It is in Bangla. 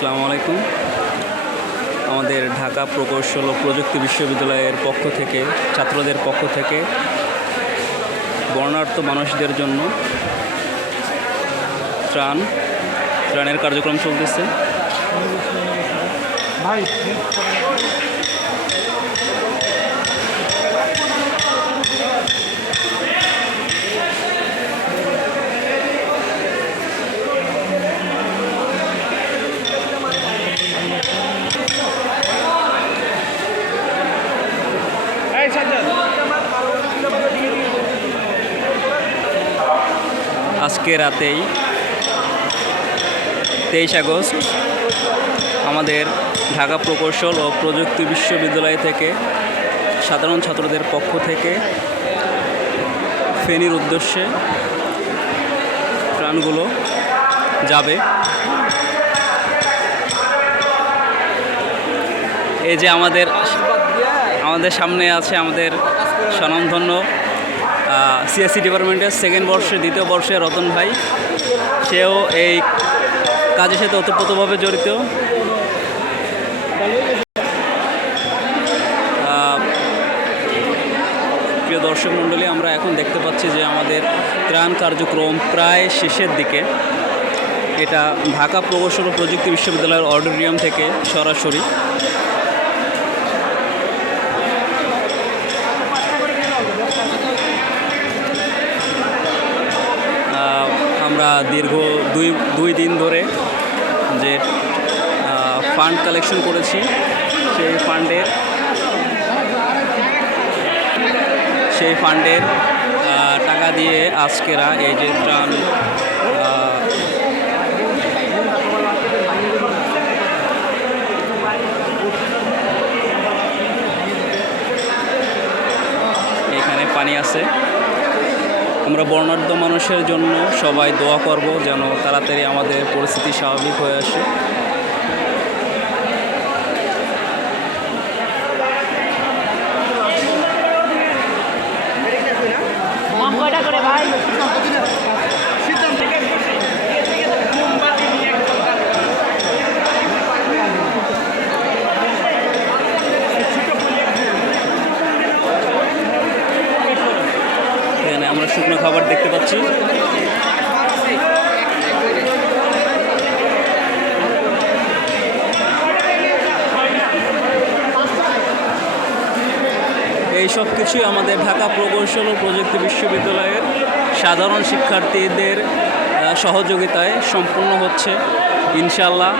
আসসালামু আলাইকুম। আমাদের ঢাকা প্রকৌশল ও প্রযুক্তি বিশ্ববিদ্যালয়ের পক্ষ থেকে, ছাত্রদের পক্ষ থেকে বর্ণার্থ মানুষদের জন্য ত্রাণ, ত্রাণের কার্যক্রম চলতেছে। ভাই আজকে রাতেই তেইশ আগস্ট আমাদের ঢাকা প্রকৌশল ও প্রযুক্তি বিশ্ববিদ্যালয় থেকে সাধারণ ছাত্রদের পক্ষ থেকে ফেনীর উদ্দেশ্যে প্রাণগুলো যাবে। এই যে আমাদের আমাদের সামনে আছে আমাদের স্বনামধন্য সিএসসি ডিপার্টমেন্টের সেকেন্ড বর্ষে, দ্বিতীয় বর্ষে রতন ভাই। সেও এই কাজের সাথে ওতপ্রোতভাবে জড়িত। প্রিয় দর্শক মণ্ডলী, আমরা এখন দেখতে পাচ্ছি যে আমাদের ত্রাণ কার্যক্রম প্রায় শেষের দিকে। এটা ঢাকা প্রকৌশল ও প্রযুক্তি বিশ্ববিদ্যালয়ের অডিটোরিয়াম থেকে সরাসরি। আমরা দীর্ঘ দুই দুই দিন ধরে যে ফান্ড কালেকশন করেছি, সেই ফান্ডের সেই ফান্ডের টাকা দিয়ে আজকেরা এই যে ত্রাণ এখানে পানি আছে। আমরা বর্ণাঢ্য মানুষের জন্য সবাই দোয়া করব যেন তাড়াতাড়ি আমাদের পরিস্থিতি স্বাভাবিক হয়ে আসে। আমরা শুকনো খাবার দেখতে পাচ্ছি। এই সব কিছুই আমাদের ঢাকা প্রকৌশল ও প্রযুক্তি বিশ্ববিদ্যালয়ের সাধারণ শিক্ষার্থীদের সহযোগিতায় সম্পূর্ণ হচ্ছে। ইনশাল্লাহ